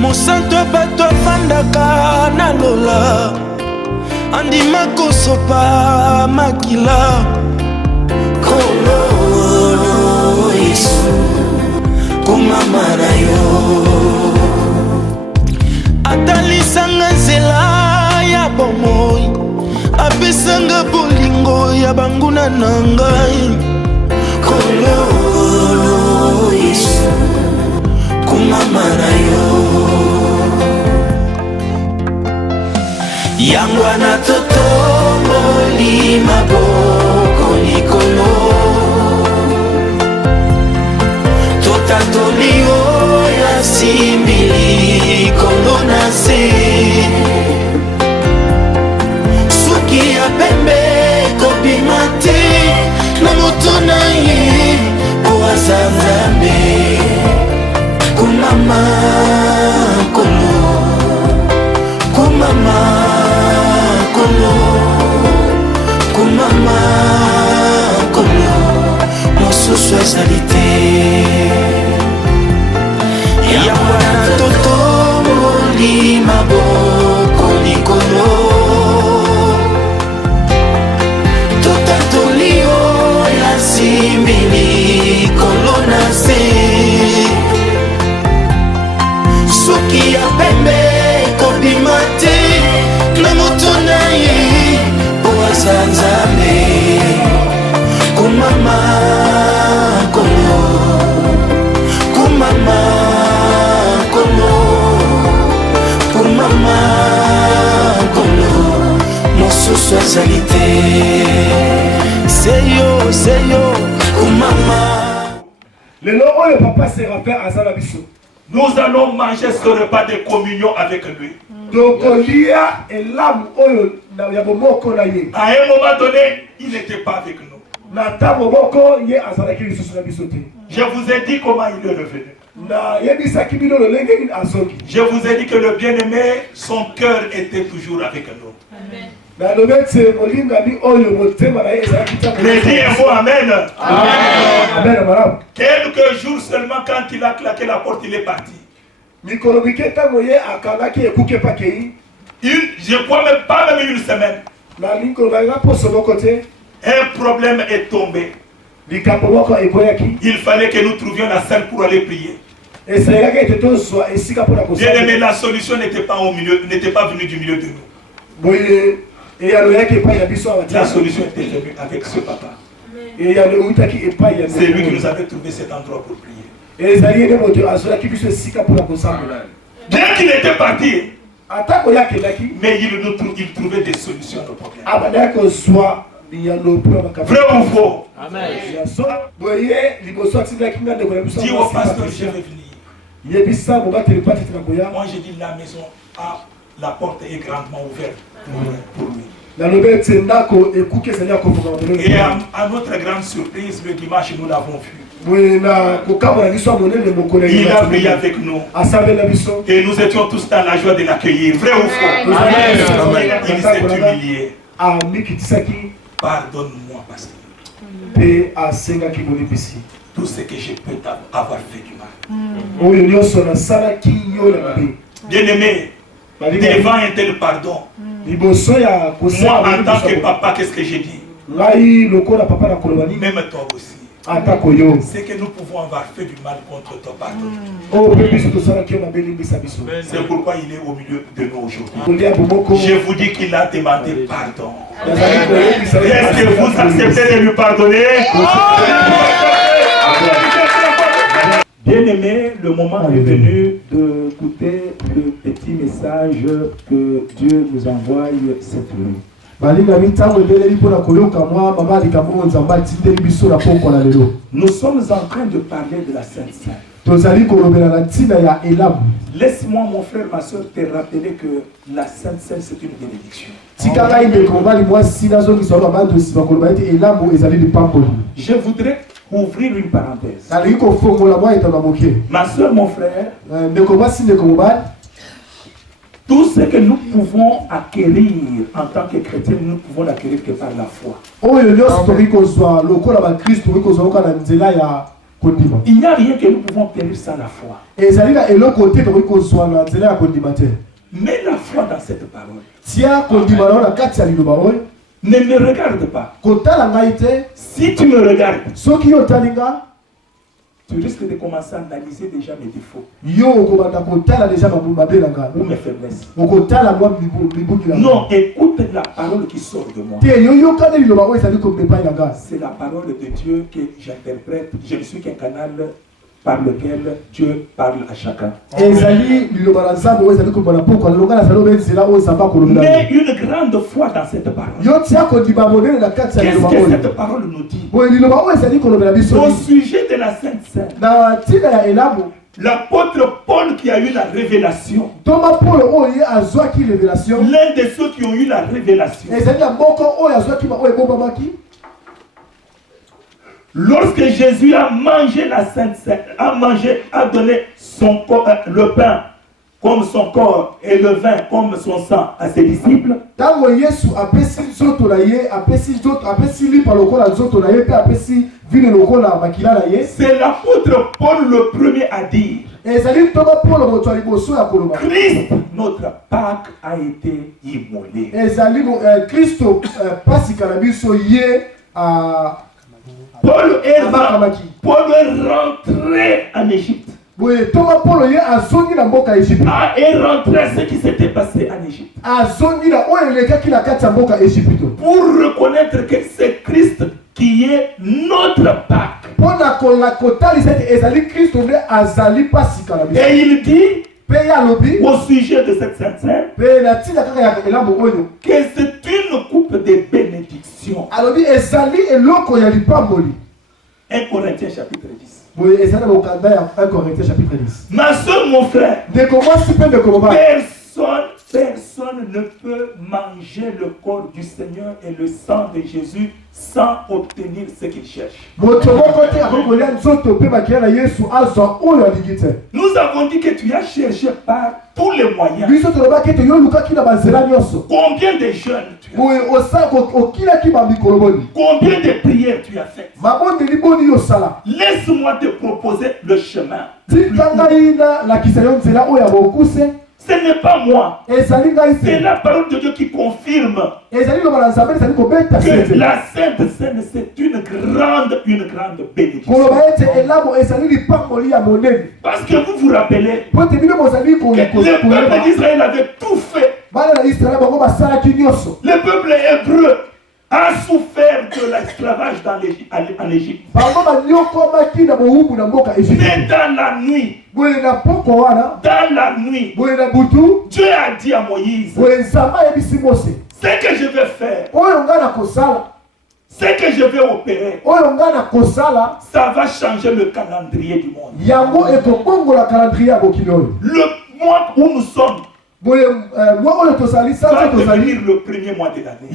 Mosanto bato afandaka na lola andima kosopa makila Kolo Yesu kumama na yo atalisanga nzela ya bomoi apesanga bolingo ya banguna na ngai Kolo Yesu kumama na yo Yangwa na totomoli maboko likolo Totatoli oya simbili kolo na se Suki ya pembe kopimate na moto na ye Oazanzambe Kumama kolo Kumama Kumama kolo mosusu ezalite yawa na toto moli maboko likolo totatoli oya simbili kolo na se suki ya pembe kobima te na moto na ye Oazanzambe kumama kolo kumama kolo kumama kolo mosusu azalite seyo kumama lelo oyo papa sera fait azala biso. Nous allons manger ce repas de communion avec lui. À un moment donné, il n'était pas avec nous. Je vous ai dit comment il est revenu. Je vous ai dit que le bien-aimé, son cœur était toujours avec nous. Mais dis un mot amen. Amen. Quelques jours seulement, quand il a claqué la porte, il est parti. Je crois même pas même une semaine. Un problème est tombé. Il fallait que nous trouvions la salle pour aller prier. Bien aimé, la solution n'était pas au milieu, n'était pas venue du milieu de nous. La solution était venue avec ce papa. C'est lui qui nous avait trouvé cet endroit pour prier. Bien qu'il était parti, mais il trouvait des solutions à nos problèmes. Vrai ou faux? Amen. Dis au pasteur, je vais venir. Moi j'ai dit la maison, la porte est grandement ouverte pour lui. Et à notre grande surprise, le dimanche, nous l'avons vu. Il a prié avec nous. Et nous étions tous dans la joie de l'accueillir. Vrai ou faux? Il s'est humilié. Pardonne-moi, pasteur. Tout ce que je peux avoir fait du mal. Bien-aimé, devant un tel pardon, moi en tant que papa, qu'est-ce que j'ai dit? Même toi aussi. C'est que nous pouvons avoir fait du mal contre ton pardon. C'est pourquoi il est au milieu de nous aujourd'hui. Je vous dis qu'il a demandé pardon. Est-ce que vous acceptez de lui pardonner? Bien-aimé, le moment est venu d'écouter le petit message que Dieu nous envoie cette nuit. Nous sommes en train de parler de la Sainte Seine. Laisse-moi, mon frère, ma soeur, te rappeler que la Sainte Seine, c'est une bénédiction. Je voudrais ouvrir une parenthèse. Ma soeur, mon frère, tout ce que nous pouvons acquérir en tant que chrétiens, nous ne pouvons l'acquérir que par la foi. Il n'y a rien que nous pouvons obtenir sans la foi. Mais la foi dans cette parole ne me regarde pas. Si tu me regardes, tu risques de commencer à analyser déjà mes défauts ou mes faiblesses. Non, écoute la parole qui sort de moi. C'est la parole de Dieu que j'interprète. Je ne suis qu'un canal par lequel Dieu parle à chacun. Mais une grande foi dans cette parole. Qu'est-ce que cette parole nous dit? Au sujet de la Sainte Seine, l'apôtre Paul qui a eu la révélation, l'un de ceux qui ont eu la révélation, lorsque Jésus a mangé la Sainte Seine, a donné son corps, le pain comme son corps et le vin comme son sang à ses disciples, c'est l'apôtre Paul le premier à dire: Christ, notre Pâque, a été immolé. Paul est rentré en Égypte. Est rentré à ce qui s'était passé en Égypte. Pour reconnaître que c'est Christ qui est notre Pâque. Et il dit au sujet de cette Sainte Seine que c'est une coupe de bénédiction. 1 Corinthiens chapitre 10. Ma soeur, mon frère, personne ne peut manger le corps du Seigneur et le sang de Jésus sans obtenir ce qu'il cherche. Nous avons dit que tu as cherché par tous les moyens. Combien de jeûnes tu as fait? Combien de prières tu as faites? Laisse-moi te proposer le chemin. Ce n'est pas moi. C'est la parole de Dieu qui confirme que la Sainte Seine, c'est une grande bénédiction. Parce que vous vous rappelez que le peuple d'Israël avait tout fait. Le peuple hébreu a souffert de l'esclavage en Égypte. Mais dans la nuit, Dieu a dit à Moïse: ce que je vais faire, ce que je vais opérer, ça va changer le calendrier du monde. Le mois où nous sommes va devenir le premier mois de l'année.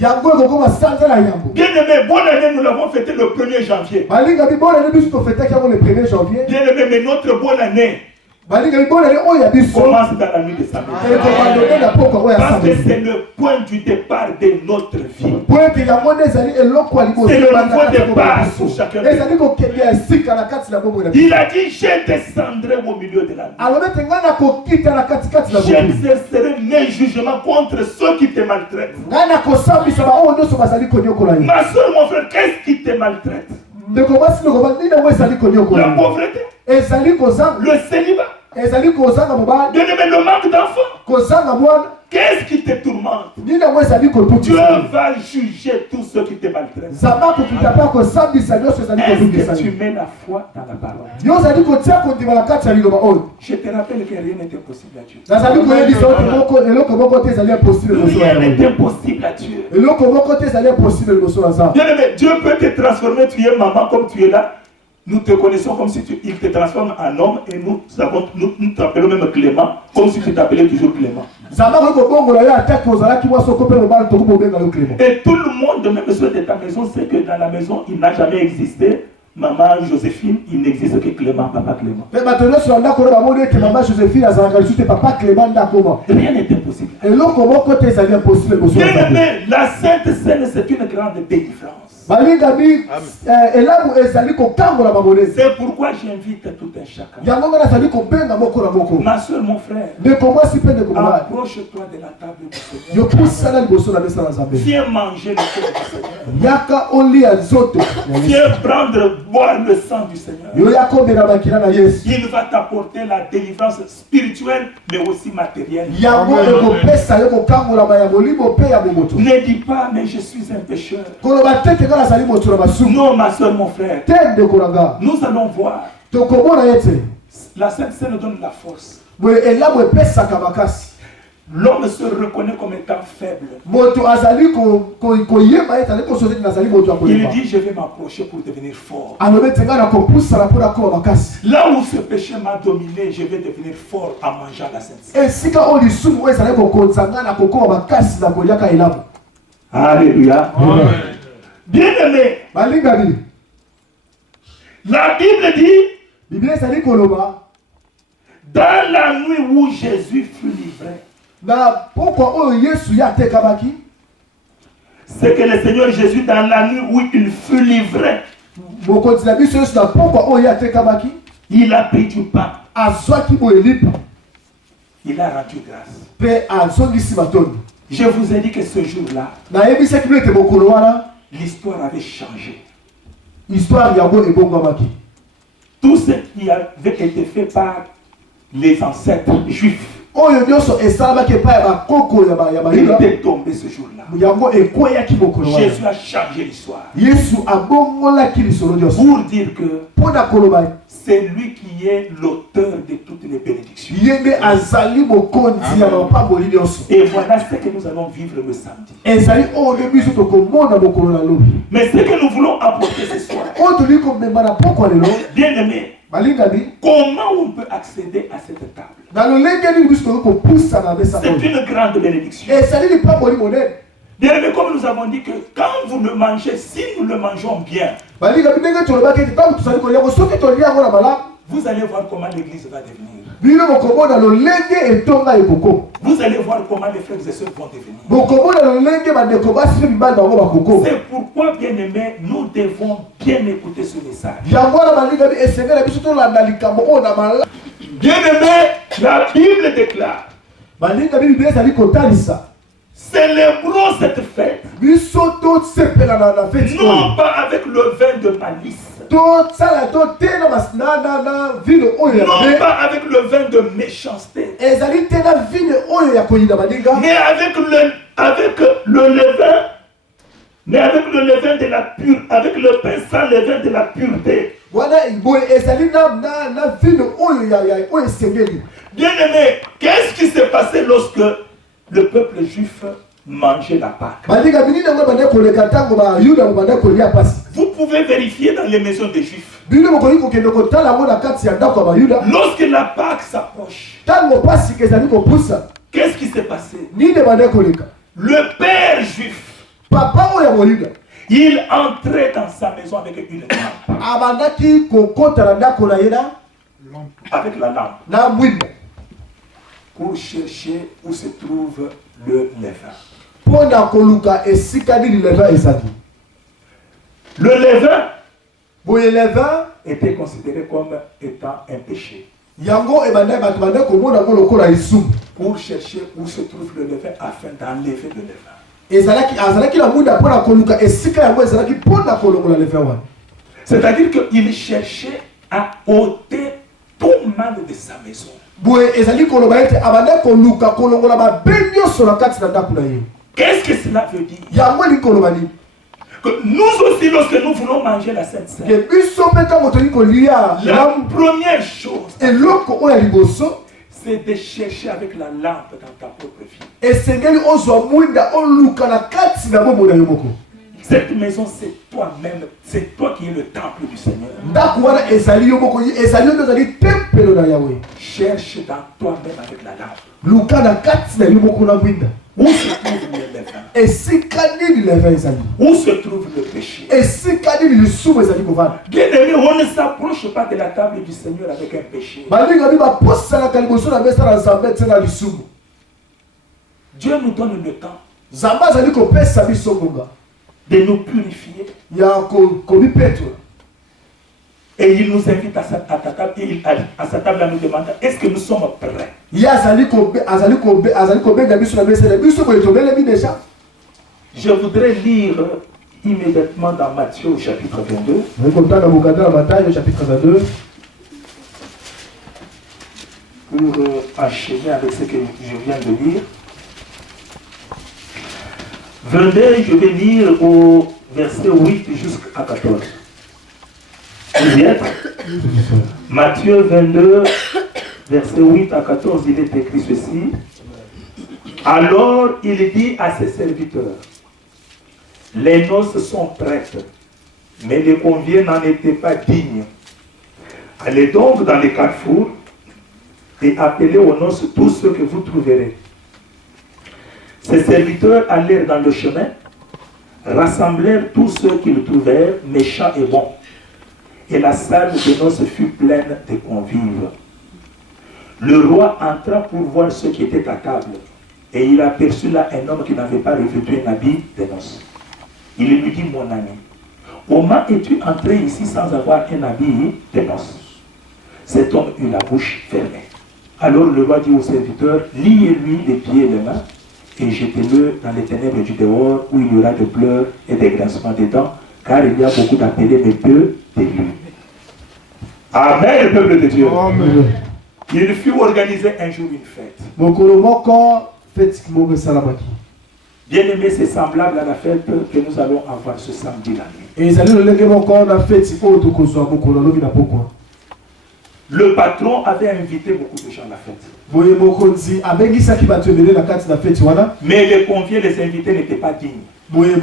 Bien aimé, bonne année, nous l'avons fêté le 1er janvier. Bien aimé, mais notre bonne année commence dans la nuit de samedi. Parce que c'est le point du départ de notre vie. C'est le point de départ pour chacun de nous. Il a dit: je descendrai au milieu de la nuit. J'exercerai mes jugements contre ceux qui te maltraitent. Ma soeur, mon frère, qu'est-ce qui te maltraite? La pauvreté, le célibat, le manque d'enfants. Qu'est-ce qui te tourmente? Dieu va juger tous ceux qui te maltraitent. Est-ce que tu mets la foi dans la parole? Je te rappelle que rien n'était possible à Dieu. Rien n'est impossible à Dieu. Bien aimé, Dieu peut te transformer. Tu es maman comme tu es là. Nous te connaissons comme si il te transforme en homme, et nous t'appelons même Clément, comme si tu t'appelais toujours Clément. Et tout le monde, même ceux de ta maison, sait que dans la maison, il n'a jamais existé Maman Joséphine, il n'existe que Clément, papa Clément. Rien n'est impossible. Bien aimé, la Sainte Seine, c'est une grande délivrance. C'est pourquoi j'invite tout un chacun. Ma soeur, mon frère, approche-toi de la table du Seigneur. Viens manger le cœur du Seigneur. Viens prendre, boire le sang du Seigneur. Il va t'apporter la délivrance spirituelle, mais aussi matérielle. Ne dis pas, mais je suis un pécheur. Non, ma soeur, mon frère. Nous allons voir. La Sainte Seine nous donne la force. L'homme se reconnaît comme étant faible. Il dit, je vais m'approcher pour devenir fort. Là où ce péché m'a dominé, je vais devenir fort en mangeant la Sainte Seine. Alléluia. Bien-aimé, la Bible dit, dans la nuit où Jésus fut livré, c'est que le Seigneur Jésus, dans la nuit où il fut livré, il a pris du pain. Il a rendu grâce. Je vous ai dit que ce jour-là, l'histoire avait changé. Tout ce qui avait été fait par les ancêtres juifs, il était tombé ce jour-là. Jésus a changé l'histoire. Pour dire que c'est lui qui est l'auteur de toutes les bénédictions. Et voilà ce que nous allons vivre le samedi. Mais ce que nous voulons apporter ce soir, bien aimé, comment on peut accéder à cette table? C'est une grande bénédiction. Bien aimé, comme nous avons dit que quand vous le mangez, si nous le mangeons bien, vous allez voir comment l'église va devenir. Vous allez voir comment les frères et sœurs vont devenir. C'est pourquoi, bien aimé, nous devons bien écouter ce message. Bien aimé, la Bible déclare, célébrons cette fête, non pas avec le vin de malice, non pas avec le vin de méchanceté, mais avec le levain de la pureté, avec le pain sans levain de la pureté. Bien aimé, qu'est-ce qui s'est passé lorsque le peuple juif mangeait la Pâque? Vous pouvez vérifier dans les maisons des Juifs. Lorsque la Pâque s'approche, qu'est-ce qui s'est passé? Le père juif, il entrait dans sa maison avec une lampe. Avec la lampe. Pour chercher où se trouve le levain. Le levain était considéré comme étant un péché. Pour chercher où se trouve le levain afin d'enlever le levain. C'est-à-dire qu'il cherchait à ôter tout mal de sa maison. Qu'est-ce que cela veut dire? Que nous aussi, lorsque nous voulons manger la Sainte Seine, la première chose, c'est de chercher avec la lampe dans ta propre vie. Cette maison, c'est toi-même, c'est toi qui es le temple du Seigneur. Cherche dans toi-même avec la lampe. Où se trouve le levain? Où se trouve le péché? Bien aimé, on ne s'approche pas de la table du Seigneur avec un péché. Dieu nous donne le temps. de nous purifier. Et il nous invite à sa table et à sa table à nous demander est-ce que nous sommes prêts? Je voudrais lire immédiatement dans Matthieu au chapitre 22. Pour enchaîner avec ce que je viens de lire. 22, je vais lire au verset 8 jusqu'à 14. Vous y êtes? Matthieu 22, verset 8 à 14, il est écrit ceci. Alors il dit à ses serviteurs, les noces sont prêtes, mais les conviés n'en étaient pas dignes. Allez donc dans les carrefours et appelez aux noces tous ceux que vous trouverez. Ses serviteurs allèrent dans le chemin, rassemblèrent tous ceux qu'ils trouvèrent, méchants et bons. Et la salle de noces fut pleine de convives. Le roi entra pour voir ceux qui étaient à table, et il aperçut là un homme qui n'avait pas revêtu un habit de noces. Il lui dit, mon ami, comment es-tu entré ici sans avoir un habit de noces? Cet homme eut la bouche fermée. Alors le roi dit aux serviteurs, liez-lui les pieds et les mains, et jetez-le dans les ténèbres du dehors, où il y aura des pleurs et des grincements des dents, car il y a beaucoup d'appelés, mais peu d'élus. Amen, le peuple de Dieu. Amen. Il fut organisé un jour une fête. Bien aimé, c'est semblable à la fête que nous allons avoir ce samedi la nuit. Le patron avait invité beaucoup de gens à la fête. Mais les conviés, les invités n'étaient pas dignes. Alors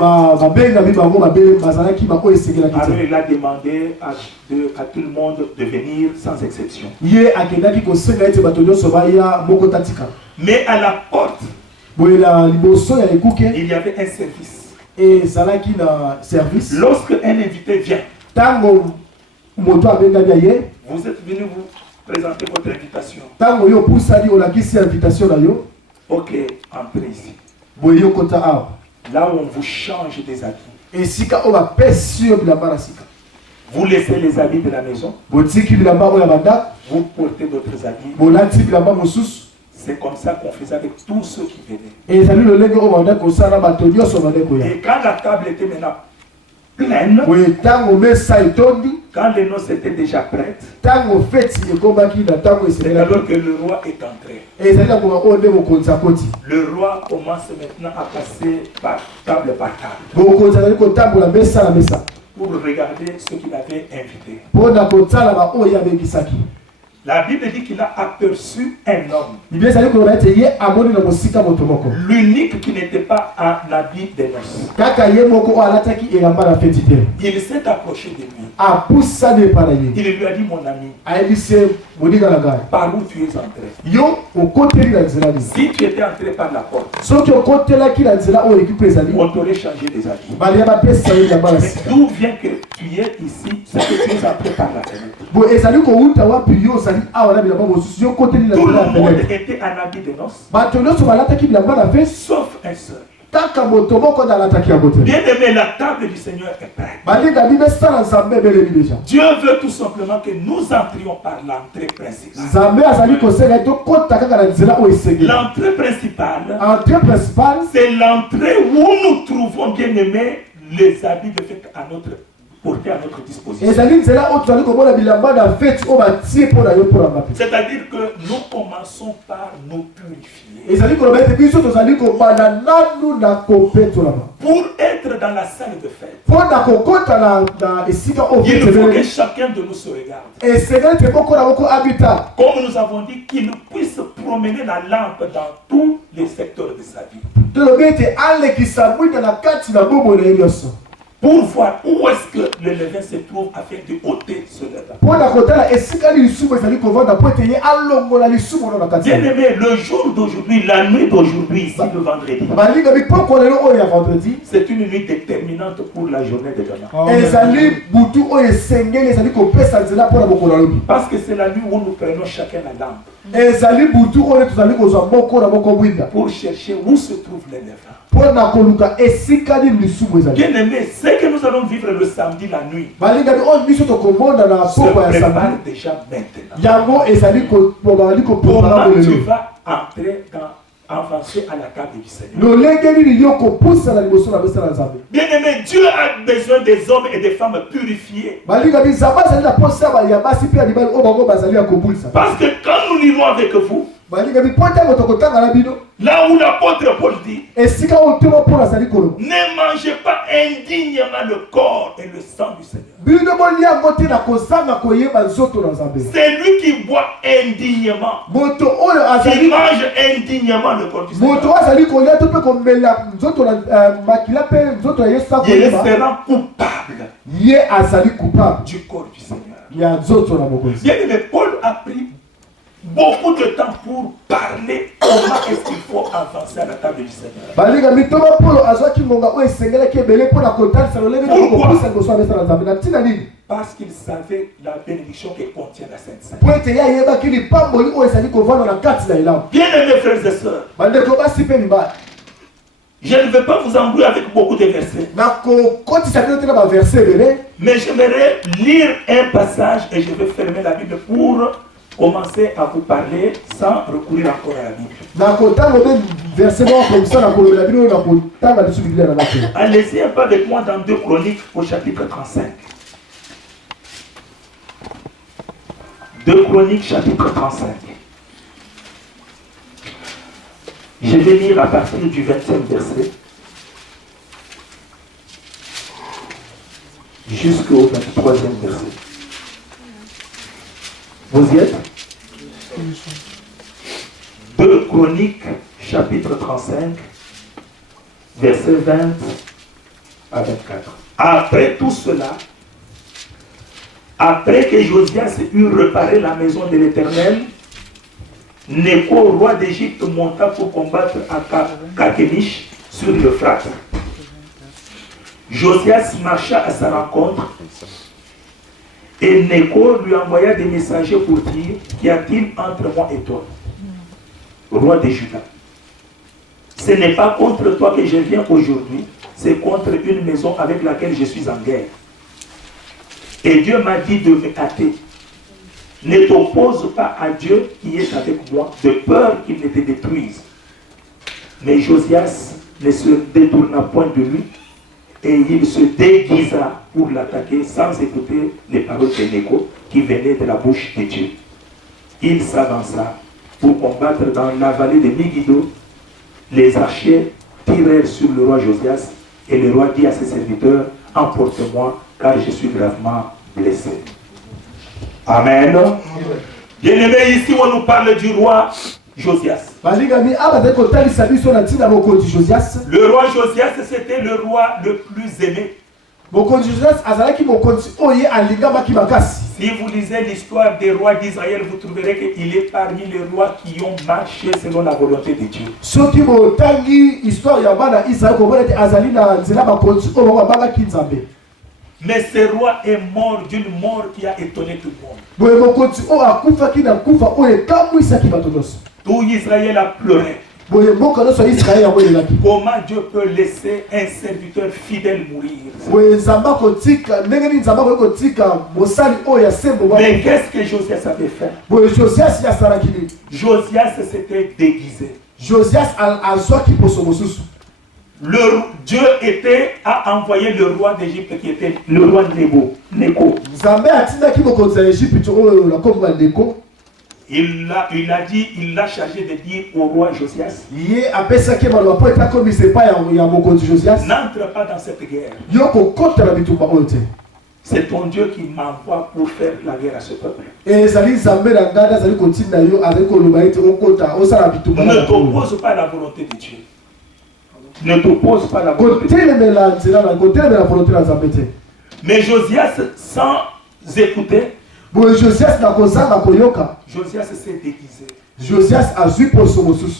il a demandé à tout le monde de venir sans exception. Mais à la porte, il y avait un service. Lorsque un invité vient, vous êtes venu vous présenter votre invitation. Ok, entrez ici. Là où on vous change des habits. Vous laissez les habits de la maison. Vous portez d'autres habits. C'est comme ça qu'on faisait avec tous ceux qui venaient. Et quand la table était maintenant pleine, quand les noces étaient déjà prêtes, c'est alors que le roi est entré. Le roi commence maintenant à passer par table pour regarder ceux qu'il avait invités. La Bible dit qu'il a aperçu un homme. L'unique qui n'était pas en habit de noces. Il s'est approché de lui. Il lui a dit, mon ami, par où tu es entré? Si tu étais entré par la porte, on t'aurait changé des habits. Mais d'où vient que tu es ici? C'est que tu es entré par la fenêtre. Tout le monde était en habit de noces, sauf un seul. Bien aimé, la table du Seigneur est prête. Dieu veut tout simplement que nous entrions par l'entrée principale. L'entrée principale, c'est l'entrée où nous trouvons, bien aimé, les habits de fête à notre portés à notre disposition. C'est-à-dire que nous commençons par nous purifier. Pour être dans la salle de fête, il faut que chacun de nous se regarde. Comme nous avons dit, qu'il puisse promener la lampe dans tous les secteurs de sa vie. pour voir où est-ce que le levain se trouve afin de ôter ce levain. Bien aimé, le jour d'aujourd'hui, la nuit d'aujourd'hui, ici le vendredi, c'est une nuit déterminante pour la journée de demain. Parce que c'est la nuit où nous prenons chacun la lampe pour chercher où se trouve le levain. Bien aimé, ce que nous allons vivre le samedi la nuit se prépare déjà maintenant. Comment tu vas entrer avancer à la table du Seigneur? Bien aimé, Dieu a besoin des hommes et des femmes purifiés. Parce que quand nous lirons avec vous, là où l'apôtre Paul dit, ne mangez pas indignement le corps et le sang du Seigneur. C'est lui qui boit indignement, qui mange indignement le corps du Seigneur. Il sera coupable du corps du Seigneur. Bien aimé, Paul a pris beaucoup de temps pour parler comment est-ce qu'il faut avancer à la table du Seigneur. Parce qu'il savait la bénédiction que contient la Sainte Seine. Bien aimés frères et sœurs, je ne vais pas vous embrouiller avec beaucoup de versets. Mais j'aimerais lire un passage et je vais fermer la Bible pour commencer à vous parler sans recourir encore à la Bible. Allez-y un peu avec moi dans 2 Chroniques au chapitre 35. 2 Chroniques chapitre 35. Je vais lire à partir du 25e verset jusqu'au 23e verset. Vous y êtes? 2 Chroniques, chapitre 35, versets 20 à 24. Après tout cela, après que Josias eut réparé la maison de l'Éternel, Néco, roi d'Égypte, monta pour combattre à Carchemish sur l'Euphrate. Josias marcha à sa rencontre. Et Néco lui envoya des messagers pour dire, qu'y a-t-il entre moi et toi, roi de Juda? Ce n'est pas contre toi que je viens aujourd'hui, c'est contre une maison avec laquelle je suis en guerre. Et Dieu m'a dit de me hâter. Ne t'oppose pas à Dieu qui est avec moi, de peur qu'il ne te détruise. Mais Josias ne se détourna point de lui, et il se déguisa pour l'attaquer sans écouter les paroles de Néco qui venaient de la bouche de Dieu. Il s'avança pour combattre dans la vallée de Megiddo. Les archers tirèrent sur le roi Josias et le roi dit à ses serviteurs, emporte-moi car je suis gravement blessé. Amen. Bien-aimé, ici on nous parle du roi Josias. Le roi Josias, c'était le roi le plus aimé. Si vous lisez l'histoire des rois d'Israël, vous trouverez qu'il est parmi les rois qui ont marché selon la volonté de Dieu. Mais ce roi est mort d'une mort qui a étonné tout le monde. Tout Israël a pleuré. Comment Dieu peut laisser un serviteur fidèle mourir? Mais qu'est-ce que Josias avait fait? Josias s'était déguisé. Dieu a envoyé le roi d'Égypte qui était le roi Néco. Il l'a chargé de dire au roi Josias, n'entre pas dans cette guerre. C'est ton Dieu qui m'envoie pour faire la guerre à ce peuple. Ne t'oppose pas à la volonté de Dieu. Ne t'oppose pas la volonté. Mais Josias, sans écouter, Josias s'est déguisé.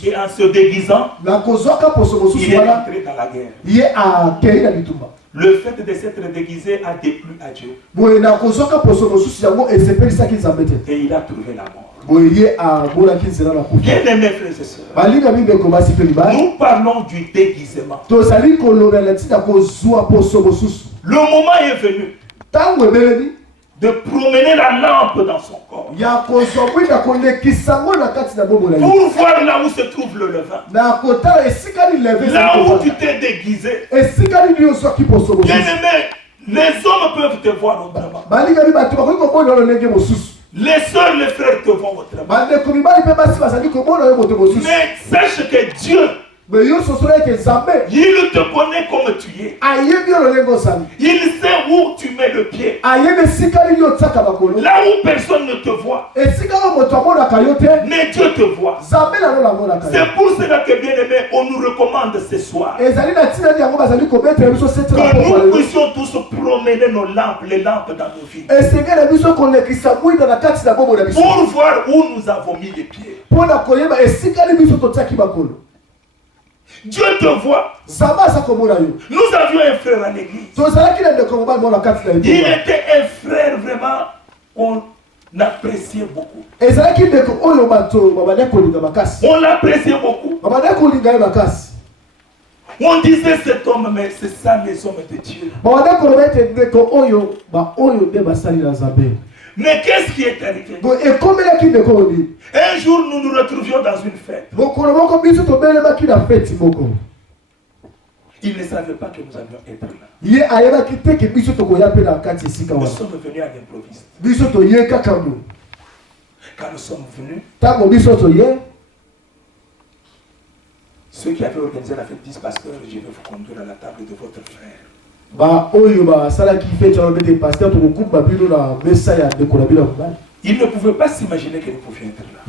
Et en se déguisant, il est entré dans la guerre. Le fait de s'être déguisé a déplu à Dieu. Et il a trouvé la mort. Bien aimés frères et sœurs, nous parlons du déguisement. Le moment est venu de promener la lampe dans son corps pour voir là où se trouve le levain, là où tu t'es déguisé. Bien aimé, les hommes peuvent te voir autrement. Les soeurs, les frères te voient autrement. Mais sache que Dieu, il te connaît comme tu es. Il sait où tu mets le pied. Là où personne ne te voit, mais Dieu te voit. C'est pour cela que, bien aimé, on nous recommande ce soir que nous puissions tous promener nos lampes, les lampes dans nos vies, pour voir où nous avons mis les pieds. Dieu te voit. Nous avions un frère à l'église. Il était un frère vraiment, on l'appréciait beaucoup. On l'appréciait beaucoup. On disait cet homme, mais c'est ça les hommes de Dieu. Mais qu'est-ce qui est arrivé? Un jour, nous nous retrouvions dans une fête. Il ne savait pas que nous allions être là. Nous sommes venus à l'improviste. Quand nous sommes venus, ceux qui avaient organisé la fête disent, pasteur, je vais vous conduire à la table de votre frère. Il ne pouvait pas s'imaginer que nous pouvions être là.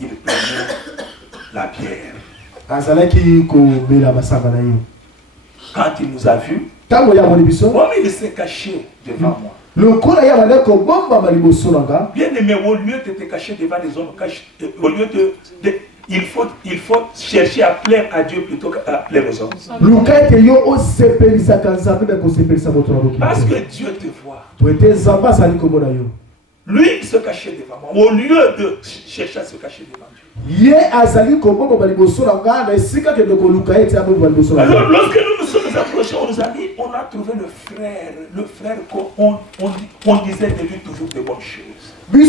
Il prenait la bière. Quand il nous a vus, il s'est caché devant moi. Bien aimé, au lieu de te cacher devant les hommes, au lieu il faut chercher à plaire à Dieu plutôt qu'à plaire aux hommes. Parce que Dieu te voit. Lui, il se cachait devant moi. Au lieu de chercher à se cacher devant Dieu. Alors, lorsque nous nous sommes approchés, on nous a dit, on a trouvé le frère qu'on disait de lui toujours de bonnes choses. Quand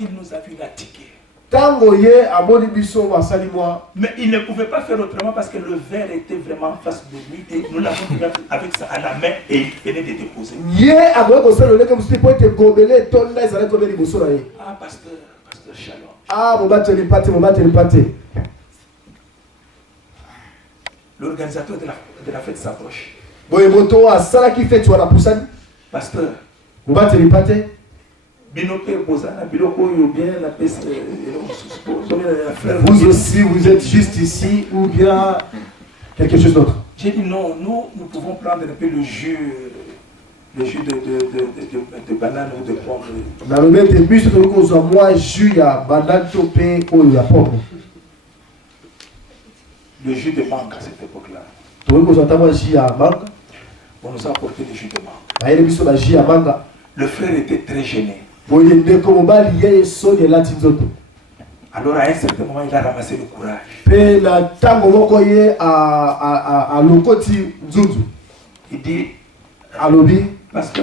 il nous a vu, il a tiqué. Mais il ne pouvait pas faire autrement parce que le verre était vraiment en face de lui et nous l'avons dit avec ça à la main et il venait de déposer. Ah, pasteur Shalom. L'organisateur de la fête s'approche. Pasteur, vous aussi, vous êtes juste ici ou bien quelque chose d'autre? J'ai dit non, nous pouvons prendre un peu le jus de banane ou de pomme. Le jus de mangue à cette époque-là. On nous a apporté le jus de mangue. Le frère était très gêné. Alors à un certain moment, il a ramassé le courage. Il dit, parce que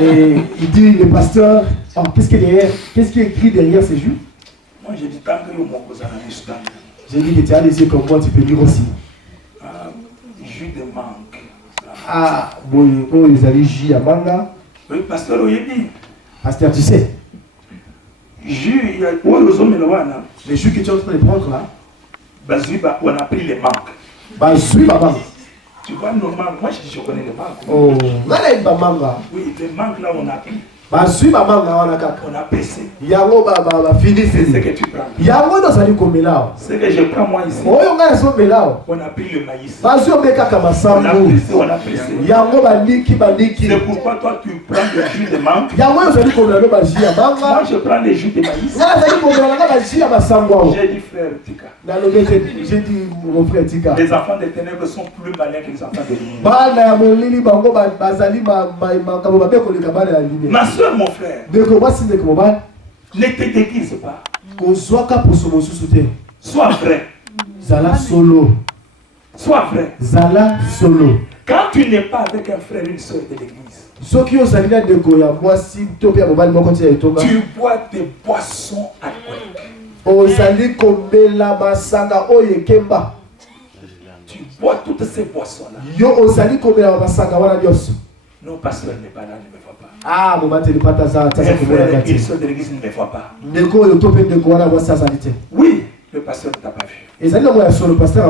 et il dit, le pasteur, oh, qu'est-ce qui est écrit derrière ces jus? Moi j'ai dit, j'ai dit que tu as des yeux comme moi, tu peux lire aussi. Jus de mangue. Ah, bon, ils allaient jus à manga. Oui, pasteur, pasteur, tu sais. Jus, il y a les jus que tu es en train de prendre là. On a pris les mangues. Tu vois, normalement, moi je connais les mangues. Oh, là, il y a une manga. Oui, les mangues là, on a pris. On a pressé. C'est ce que tu prends. Ce que je prends moi ici. On a pris le maïs. On a pressé. C'est pourquoi toi tu prends le jus de mangue. Moi je prends le jus de maïs. J'ai dit frère Tika. J'ai dit mon frère Tika. Les enfants des ténèbres sont plus malins que les enfants de lumière. Ma soeur, mon frère, ne te déguise pas. Sois vrai. Zala solo. Sois vrai. Zala solo. Quand tu n'es pas avec un frère, une soeur de l'église, tu bois des boissons alcooliques. Tu bois toutes ces boissons-là. Non, pasteur n'est pas là, ne me voit pas. Ah, mon frère, une soeur de l'église ne me voit pas. Oui, le pasteur ne t'a pas vu.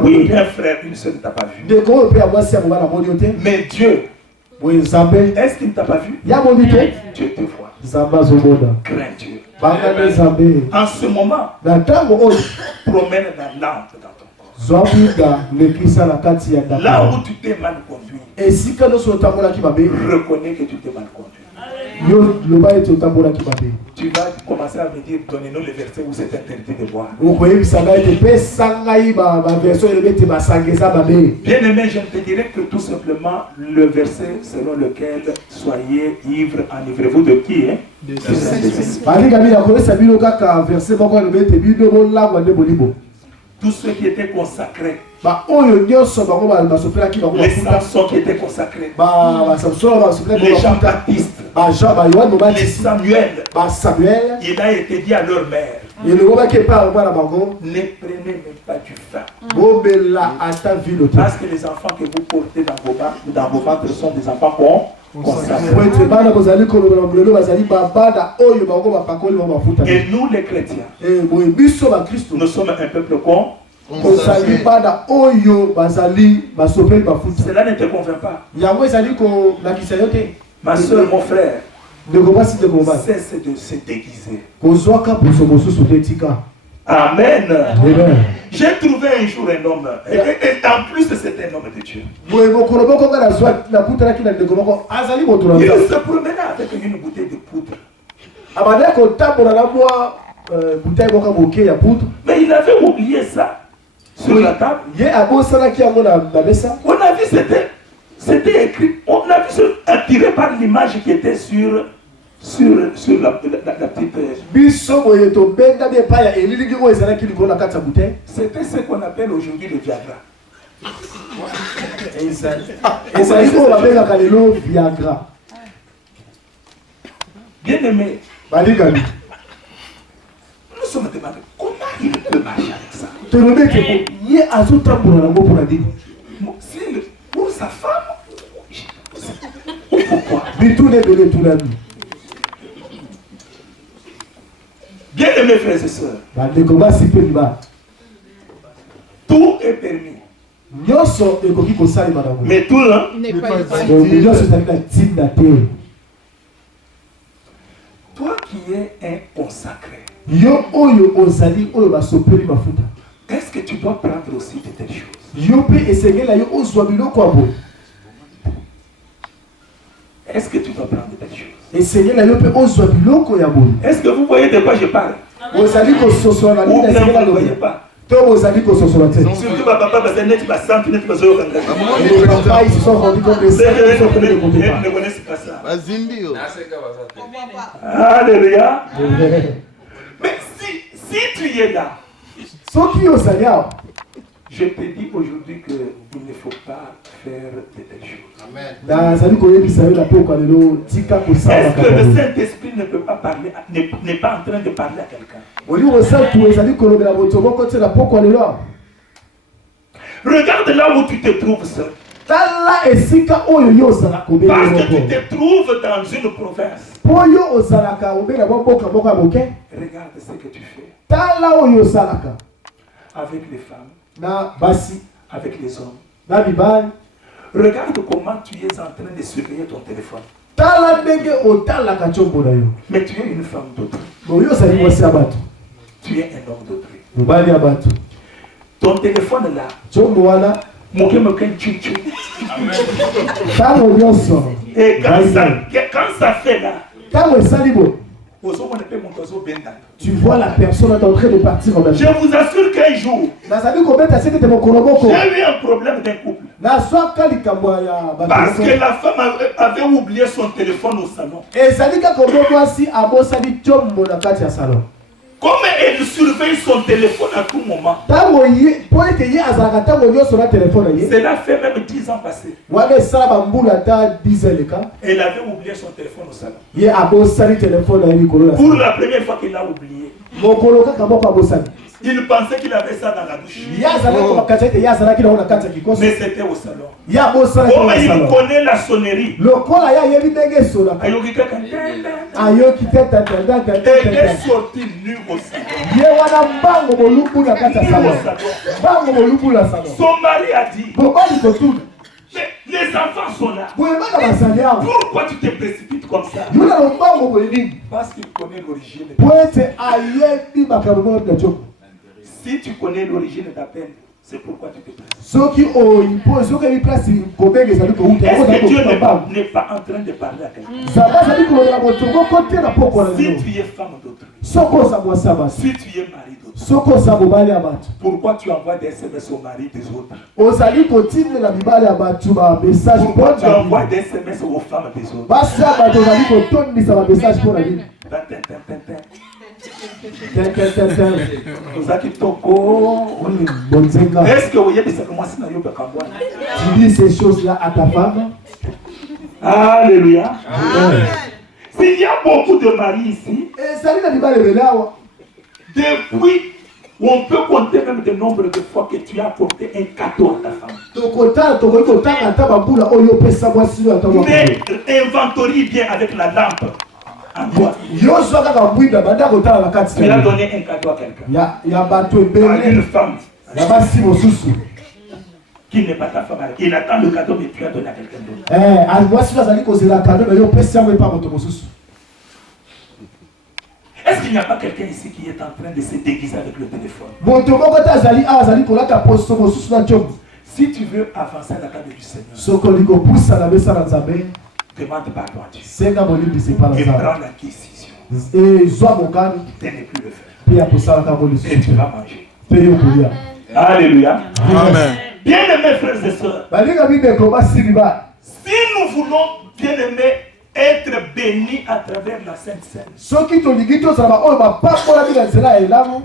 Oui, un frère, une soeur ne t'a pas vu. Mais Dieu, est-ce qu'il ne t'a pas vu? Dieu te voit. Crains Dieu. En ce moment, promène la lampe dans ton corps. Là où tu t'es mal conduit, reconnais que tu t'es mal conduit. Tu vas commencer à me dire, donnez-nous le verset où c'est interdit de boire. Bien aimé, je te dirais que tout simplement le verset selon lequel soyez ivres, enivrez-vous de qui, hein? De tous ceux qui étaient consacrés. Les Samson qui étaient consacrés. Les Jean-Baptiste. Les Samuel. Il a été dit à leur mère. Ne prenez même pas du vin. Parce que les enfants que vous portez dans vos ventres sont des enfants consacrés. Et nous les chrétiens, nous sommes un peuple cela ne te convainc pas. Ma soeur, mon frère, cesse de se déguiser. Amen. J'ai trouvé un jour un homme, et en plus c'était un homme de Dieu. Il se promenait avec une bouteille de poudre. Mais il avait oublié ça sur la table. On a vu, c'était écrit, on a vu attiré par l'image qui était sur la petite. C'était ce qu'on appelle aujourd'hui le Viagra. Bien aimé, nous sommes demandés comment il peut marcher avec ça. Pour sa femme ou pourquoi? Bien aimés frères et sœurs, tout est permis. Mais tout là n'est pas permis. Toi qui es un consacré, est-ce que tu dois prendre aussi de telles choses? Est-ce que tu dois prendre de telles choses? Est-ce que vous voyez de quoi je parle? Ou bien vous ne voyez pas? Surtout ma papa, parce que net pas ça, net pas ça. Ils se sont rendus compte de ça. Ils ne connaissent pas ça. Alléluia. Mais si tu es là, je te dis aujourd'hui qu'il ne faut pas faire de telles choses. Amen. Est-ce que le Saint-Esprit ne peut pas parler, n'est pas en train de parler à quelqu'un? Regarde là où tu te trouves seul. Parce que tu te trouves dans une province. Regarde ce que tu fais. Avec les femmes. Avec les hommes. Regarde comment tu es en train de surveiller ton téléphone. Mais tu es une femme d'autrui. Tu es un homme d'autrui. Ton téléphone là. Et quand ça fait là, tu vois la personne est en train de partir en même temps. Je vous assure qu'un jour, j'ai eu un problème d'un couple. Parce que la femme avait oublié son téléphone au salon. Comme elle surveille son téléphone à tout moment. Cela fait même 10 ans passés. Elle avait oublié son téléphone au salon. Pour la première fois qu'il l'a oublié. Il pensait qu'il avait ça dans la douche. Mais c'était au salon. Comme il connaît la sonnerie. Elle est sortie nue au salon. Son mari a dit, mais les enfants sont là. Pourquoi tu te précipites comme ça? Parce qu'il connaît l'origine. Si tu connais l'origine de ta peine, c'est pourquoi tu te précipites. Est-ce que Dieu n'est pas en train de parler à quelqu'un? Si tu es femme d'autrui, si tu es mari d'autrui, pourquoi tu envoies des SMS au mari des autres? Pourquoi tu envoies des SMS aux femmes des autres? Est-ce que vous voyez que moi si tu dis ces choses-là à ta femme? Alléluia. S'il y a beaucoup de maris ici, depuis, on peut compter même le nombre de fois que tu as apporté un cadeau à ta femme. Mais inventorie bien avec la lampe. Tu as donné un cadeau à quelqu'un. À une femme qui n'est pas ta femme. Il attend le cadeau, mais tu as donné à quelqu'un d'autre. Est-ce qu'il n'y a pas quelqu'un ici qui est en train de se déguiser avec le téléphone? Si tu veux avancer à la table du Seigneur, demande pardon à Dieu. Et prends la décision de ne plus le faire. Et tu vas manger. Alléluia. Amen. Bien-aimés frères et sœurs, si nous voulons, bien-aimés, être bénis à travers la Sainte Seine,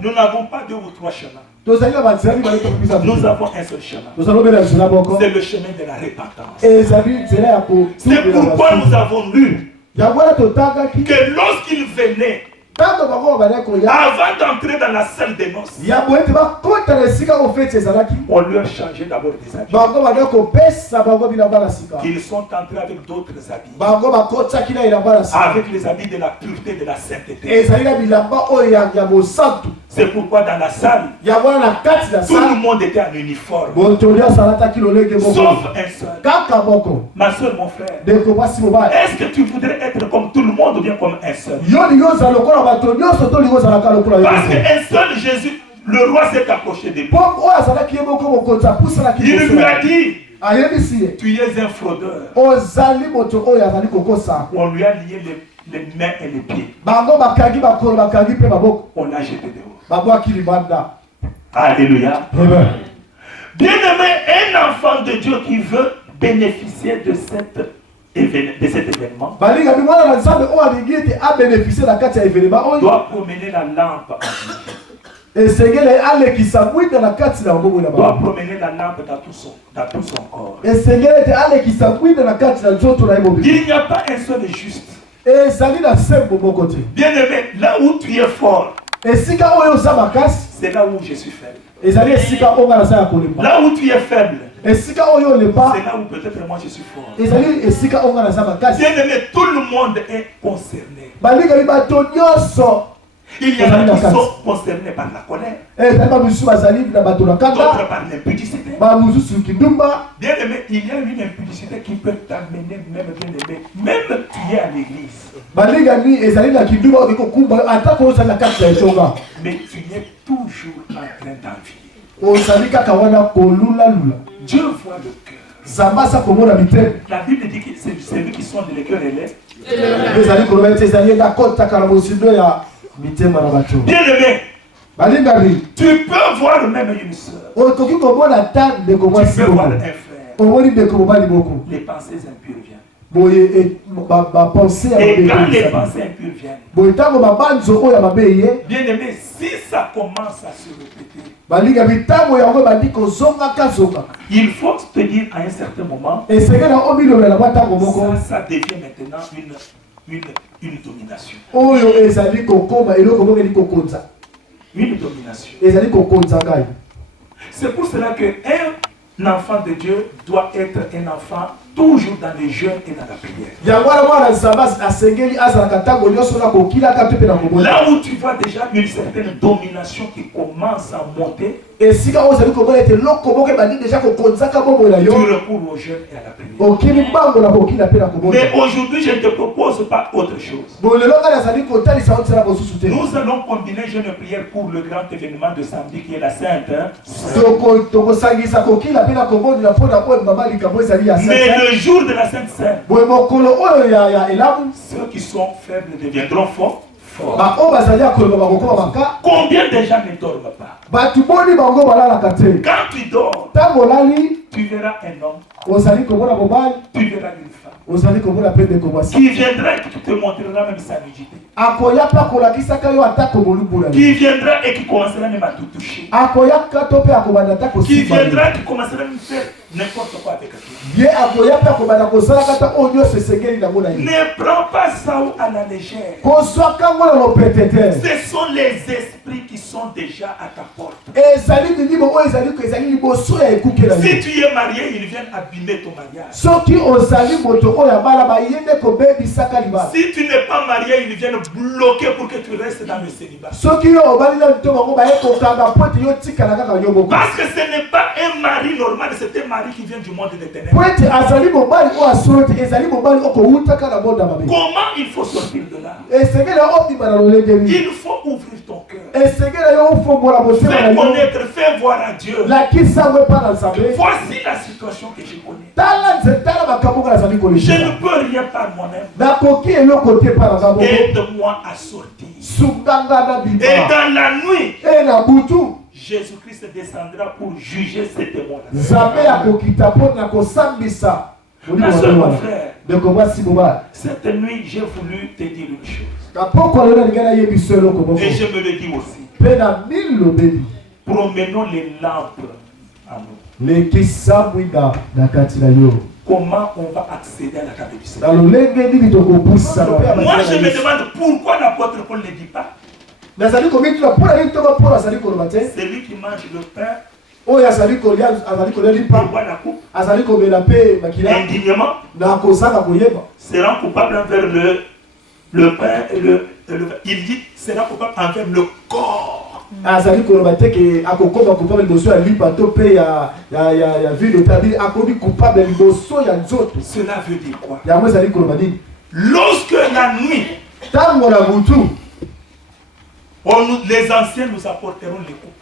nous n'avons pas 2 ou 3 chemins. Nous avons un seul chemin. C'est le chemin de la repentance. C'est pourquoi nous avons lu que lorsqu'il venait, avant d'entrer dans la salle des noces, on leur changeait d'abord des habits. Qu'ils sont entrés avec d'autres habits. Avec les habits de la pureté, de la sainteté. C'est pourquoi dans la salle, tout le monde était en uniforme. Sauf un seul. Ma soeur, mon frère, est-ce que tu voudrais être comme tout le monde ou bien comme un seul? Parce qu'un seul Jésus, le roi s'est approché de lui. Il lui a dit, tu es un fraudeur. On lui a lié les mains et les pieds. On l'a jeté dehors. Alléluia. Bien-aimé, un enfant de Dieu qui veut bénéficier de cet événement doit promener la lampe. Doit promener la lampe dans tout son corps. Il n'y a pas un seul juste. Bien-aimé, là où tu es fort, c'est là où je suis faible. Là où tu es faible, c'est là où peut-être moi je suis fort. Bien-aimé, tout le monde est concerné. Il y en a qui sont concernés par la colère. D'autres par l'impudicité. Bien aimé, il y a une impudicité qui peut t'amener même bien aimé, même tu es à l'église. Mais tu es toujours en train d'envier. Dieu voit le cœur. La Bible dit que c'est celui qui sonde les cœurs et les. Bien aimé, tu peux voir même une soeur. Tu peux voir un frère. Les pensées impures viennent. Et quand les pensées impures viennent, bien aimé, si ça commence à se répéter, il faut te dire à un certain moment, ça devient maintenant une domination. Une domination. C'est pour cela qu'un enfant de Dieu doit être un enfant toujours dans le jeûne et dans la prière. Là où tu vois déjà une certaine domination qui commence à monter, tu recours au jeûne et à la prière. Mais aujourd'hui, je ne te propose pas autre chose. Nous allons combiner jeûne et prière pour le grand événement de samedi qui est la Sainte. Mais le jour de la Sainte Seine, ceux qui sont faibles deviendront forts. Combien de gens ne dorment pas? Quand tu dors, tu verras un homme, tu verras une femme qui viendra et qui te montrera même sa nudité, qui viendra et qui commencera même à tout toucher, qui viendra et qui commencera même à faire n'importe quoi avec toi. Ne prends pas ça à la légère. Ce sont les esprits qui sont déjà à ta porte. Si tu es marié, ils viennent abîmer ton mariage. Si tu n'es pas marié, ils viennent bloquer pour que tu restes dans le célibat. Parce que ce n'est pas un mari normal, c'est un mari qui vient du monde des ténèbres. Comment il faut sortir de là? Il faut ouvrir ton cœur. Fais connaître, fais voir à Dieu. Voici la situation que je connais. Je ne peux rien par moi-même. Aide-moi à sortir. Et dans la nuit, Jésus-Christ descendra pour juger ces démons-là. Ma soeur, mon frère, cette nuit, j'ai voulu te dire une chose. Et je me le dis aussi. Promenons les lampes à nous. Comment on va accéder à la table du Seigneur? Moi, je me demande pourquoi l'apôtre Paul ne dit pas. Celui qui mange le pain, il boit la coupe indignement, sera coupable envers le pain et le il dit sera coupable envers le corps. Cela veut dire quoi? Lorsque la nuit, les anciens nous apporteront les coupes.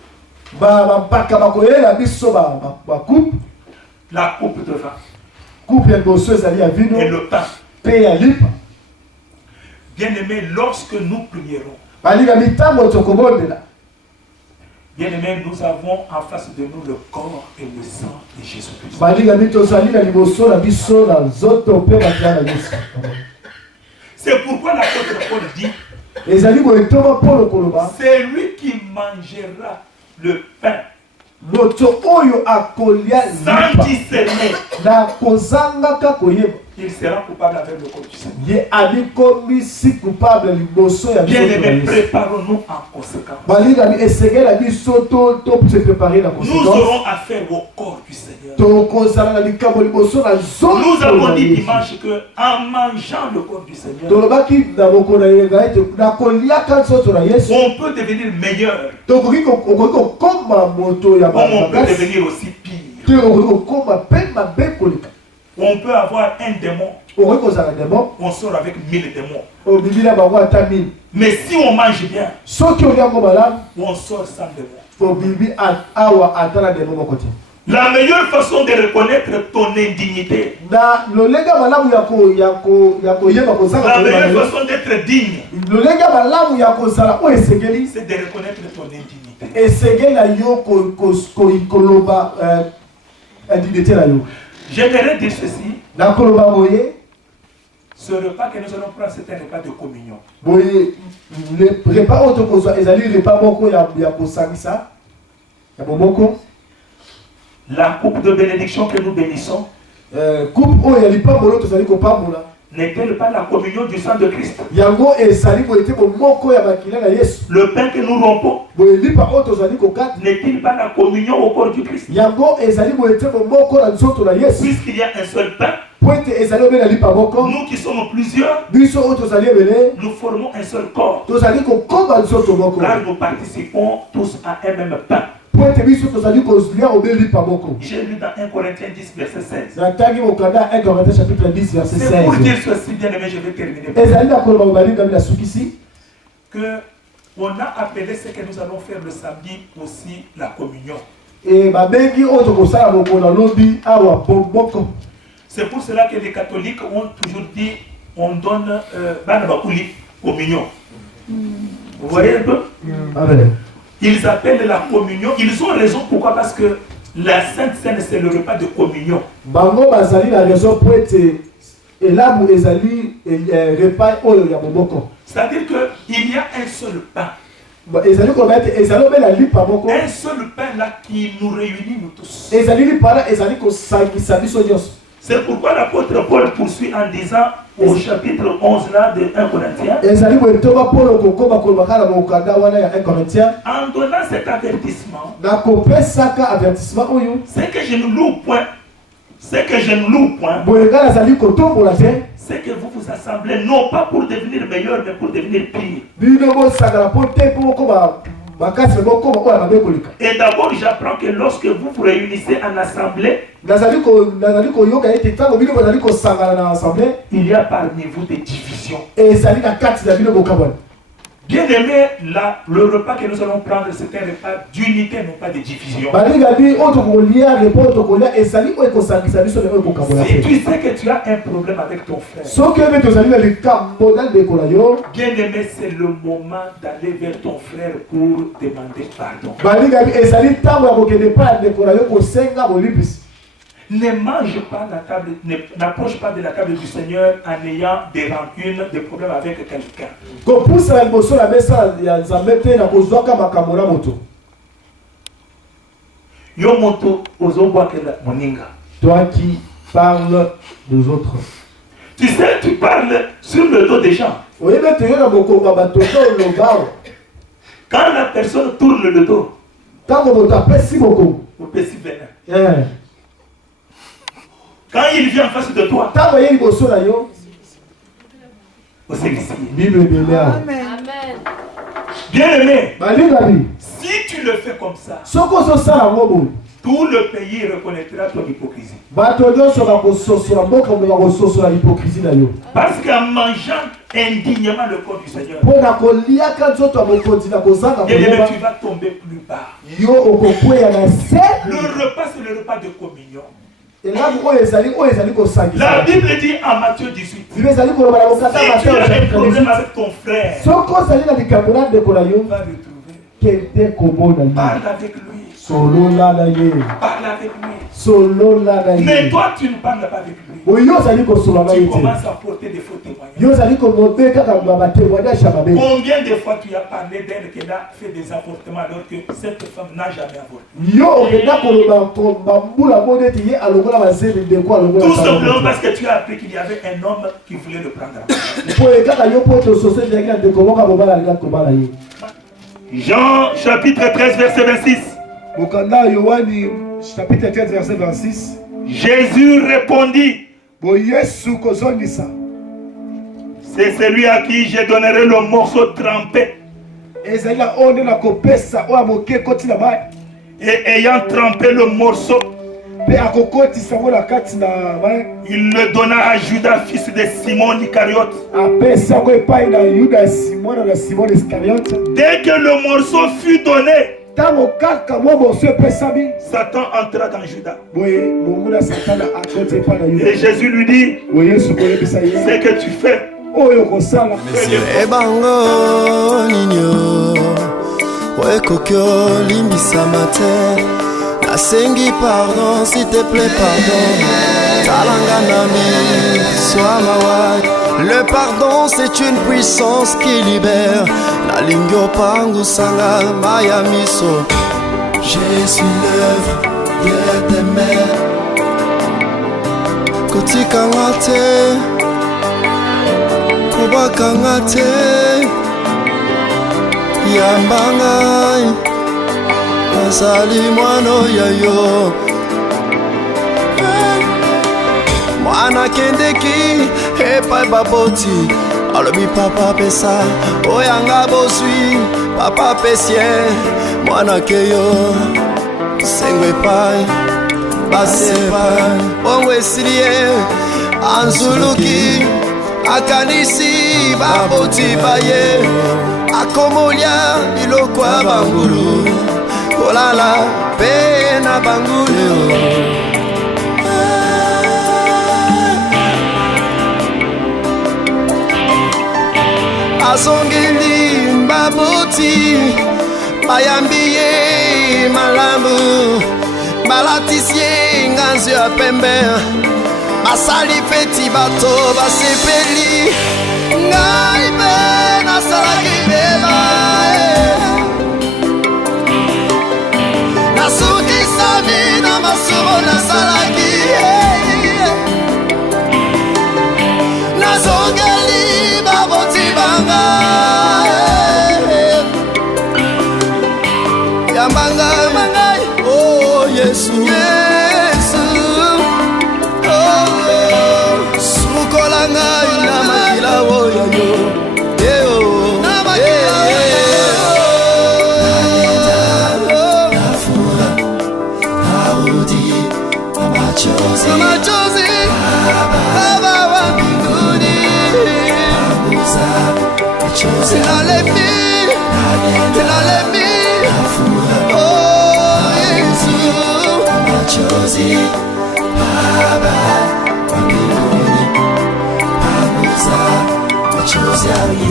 La coupe de vin et le pain. Bien aimé, lorsque nous prierons, bien aimé, nous avons en face de nous le corps et le sang de Jésus-Christ. C'est pourquoi l'apôtre Paul dit, c'est lui qui mangera le pain sans discerner, il sera coupable avec le corps du Seigneur. Bien aimé, préparons-nous en conséquence. Nous aurons affaire au corps du Seigneur. Nous avons dit dimanche qu'en mangeant le corps du Seigneur, on peut devenir meilleur, comme on peut devenir aussi pire. On peut avoir un démon, on sort avec 1000 démons. Mais si on mange bien, on sort sans démon. La meilleure façon de reconnaître ton indignité, la meilleure façon d'être digne, c'est de reconnaître ton indignité. J'aimerais dire ceci. Ce repas que nous allons prendre, c'est un repas de communion. La coupe de bénédiction que nous bénissons n'est-elle pas la communion du sang de Christ? Le pain que nous rompons n'est-il pas la communion au corps du Christ? Puisqu'il y a un seul pain, nous qui sommes plusieurs, nous formons un seul corps, car nous participons tous à un même pain. J'ai lu dans 1 Corinthiens 10, verset 16. C'est pour dire ceci, bien aimé, je vais terminer. Que on a appelé ce que nous allons faire le samedi aussi la communion. C'est pour cela que les catholiques ont toujours dit on donne communion. Vous voyez un peu? Ils appellent la communion. Ils ont raison. Pourquoi? Parce que la Sainte Seine, c'est le repas de communion. C'est-à-dire qu'il y a un seul pain. Un seul pain là qui nous réunit nous tous. C'est pourquoi l'apôtre Paul poursuit en disant au chapitre 11 là de 1 Corinthiens, en donnant cet avertissement, c'est que je ne loue point, c'est que vous vous assemblez non pas pour devenir meilleur mais pour devenir pire. Et d'abord, j'apprends que lorsque vous vous réunissez en assemblée, il y a parmi vous des divisions. Bien aimé, le repas que nous allons prendre, c'est un repas d'unité, non pas de division. Si tu sais que tu as un problème avec ton frère, bien aimé, c'est le moment d'aller vers ton frère pour demander pardon. Ne mange pas la table, n'approche pas de la table du Seigneur en ayant des rancunes, des problèmes avec quelqu'un. Yo moto ozoboa que moninga. Toi qui parles des autres. Tu sais, tu parles sur le dos des gens. Quand la personne tourne le dos, vous pèsez venin. Quand il vient en face de toi, Amen. Bien aimé, si tu le fais comme ça, tout le pays reconnaîtra ton hypocrisie. Parce qu'en mangeant indignement le corps du Seigneur, tu vas tomber plus bas. Le repas, c'est le repas de communion. La Bible dit en Matthieu 18, si tu as un problème avec ton frère, va le trouver. Parle avec lui. Parle avec lui. Mais toi, tu ne parles pas avec lui. Tu commences à porter des faux témoignages. Combien de fois tu as parlé d'elle qui a fait des avortements alors que cette femme n'a jamais avorté? Tout simplement parce que tu as appris qu'il y avait un homme qui voulait le prendre. Jean chapitre 13 verset 26. Mokanda Yohani chapitre 13 verset 26. Jésus répondit, c'est celui à qui je donnerai le morceau trempé. Et ayant trempé le morceau, il le donna à Judas, fils de Simon Iscariote. Dès que le morceau fut donné, Satan entra dans Judas. Et Jésus lui dit, ce que tu fais, Asengi pardon, s'il te plaît pardon. Talanganami, sois ma. Le pardon c'est une puissance qui libère. La lingyo pangu sanga mayamiso. Je suis l'œuvre de tes mains. Koti kangate, koba kangate, yambangai. Sali mwano yayo mwana kendeki epai baboti alobi papa pesa oyanga bosui papa pesien mwana keyo sengwe pai basepai bongo esilie anzuluki akanisi baboti baye akomolia ilokwa bangulu kolala pena bangulu azongeli mbaboti bayambiye malamu balatisie nganzu ya pembe basali feti bato basepeli ngai pe nasalaki beba nasukisami na masumo nasalaki nazongeli baboti banga yambanga mangai oh Yesu Yesu oh sukola ngai na makila oyo machozi Baba wa mbinguni nalemi oh Yesu machozi Baba wa mbinguni panguza machozi yangu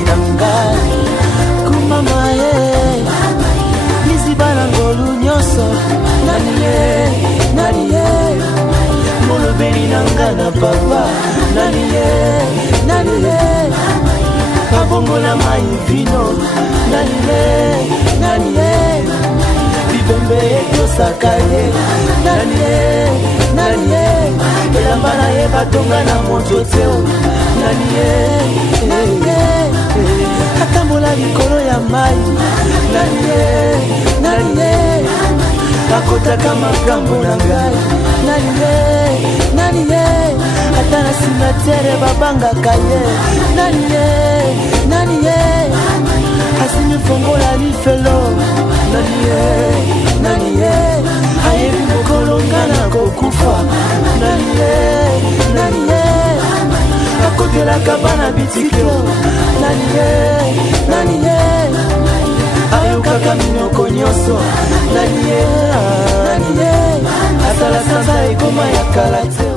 kumama ye nizibana ngolu nyoso naniye molobeli nangana papa naniye abongola mai vino naniye bibembe etosaka ye naniye elamba na ye batonga na moto teo naniye atambola likolo ya mai naniye akotaka makambo na ngai naniye ata na simatere babangaka ye naniye asimi fongola lifelo naniye ayebi mokolo nga na kokufa naniye akotelaka bana bitikelo naniye ayokaka minoko nyonso naniye asala sanza ekoma ya kala te